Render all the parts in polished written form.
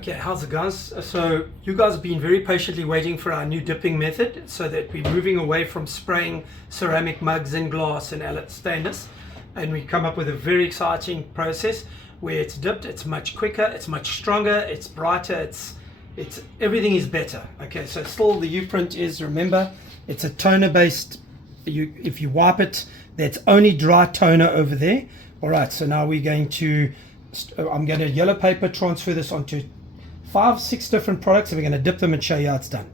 Okay, how's it guys? So you guys have been very patiently waiting for our new dipping method so that we're moving away from spraying ceramic mugs and glass and stainless, and we come up with a very exciting process where it's dipped, it's much quicker, it's much stronger, it's brighter, it's everything is better. Okay, so still the UPrint is, remember, it's a toner based. If you wipe it, that's only dry toner over there. All right, so now we're going to I'm going to yellow paper transfer this onto 5-6 different products, and we're going to dip them and show you how it's done.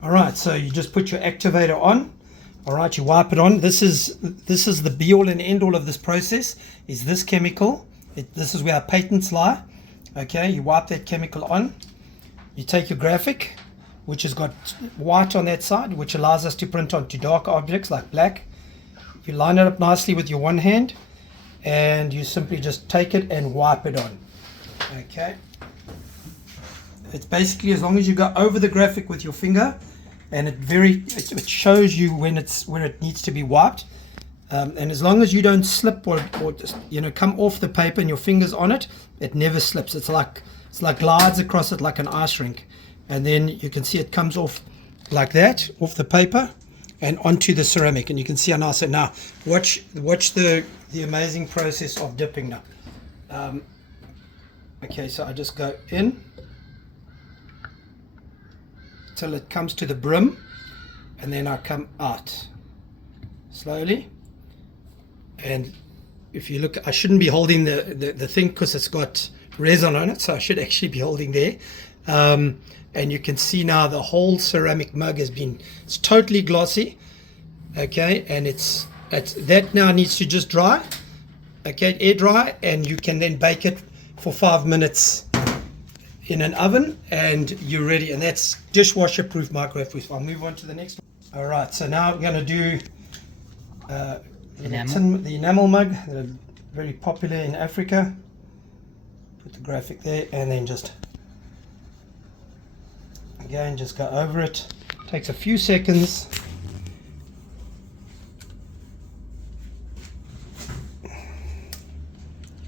All right, so you just put your activator on. All right, you wipe it on. This is the be all and end all of this process, is this chemical. This is where our patents lie. Okay, you wipe that chemical on. You take your graphic, which has got white on that side, which allows us to print onto dark objects like black. You line it up nicely with your one hand, and you simply just take it and wipe it on. Okay, it's basically as long as you go over the graphic with your finger, and it shows you when it needs to be wiped, and as long as you don't slip or just, come off the paper and your fingers on it, it never slips. It's like glides across it like an ice rink, and then you can see it comes off like that off the paper and onto the ceramic, and you can see how nice. So now watch the amazing process of dipping now. Okay, so I just go in till it comes to the brim, and then I come out slowly. And if you look, I shouldn't be holding the thing because it's got resin on it, so I should actually be holding there. And you can see now the whole ceramic mug it's totally glossy. Okay, and it's that now needs to just dry. Okay, air dry, and you can then bake it for 5 minutes in an oven, and you're ready. And that's dishwasher proof, microwave proof. I'll move on to the next one. All right, so now we're going to do the enamel mug that are very popular in Africa. Put the graphic there, and then just again just go over it. Takes a few seconds.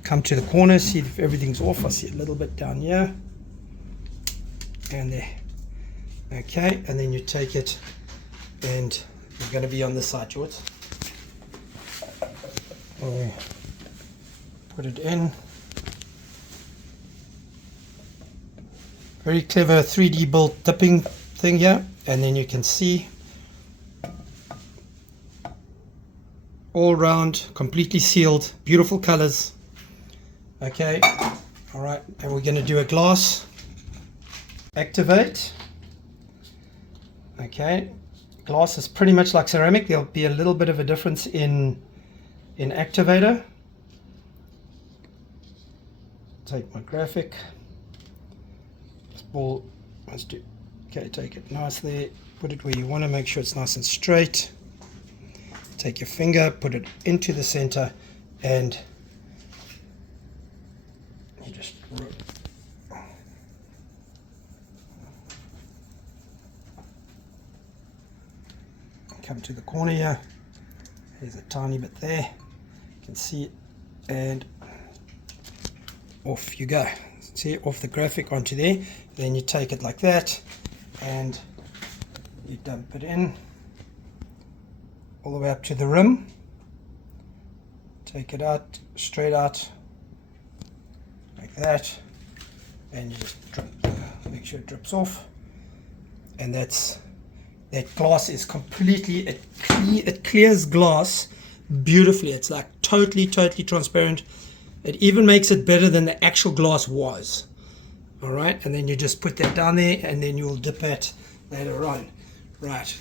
Come to the corner, see if everything's off. I see a little bit down here and there. Okay, and then you take it, and you're going to be on this side, George. Put it in. Very clever 3D built dipping thing here, and then you can see all round, completely sealed, beautiful colors. Okay, all right, and we're going to do a glass. Activate. Okay, glass is pretty much like ceramic. There'll be a little bit of a difference in activator. Take my graphic. This ball, let's do. Okay, take it nice there. Put it where you want to. Make sure it's nice and straight. Take your finger, put it into the center, and you just come to the corner here. There's a tiny bit there, you can see it, and off you go. See, off the graphic onto there. Then you take it like that, and you dump it in all the way up to the rim. Take it out, straight out like that, and you just make sure it drips off. And that glass is completely, it clears glass beautifully. It's like totally transparent. It even makes it better than the actual glass was. All right, and then you just put that down there, and then you'll dip it later on. Right.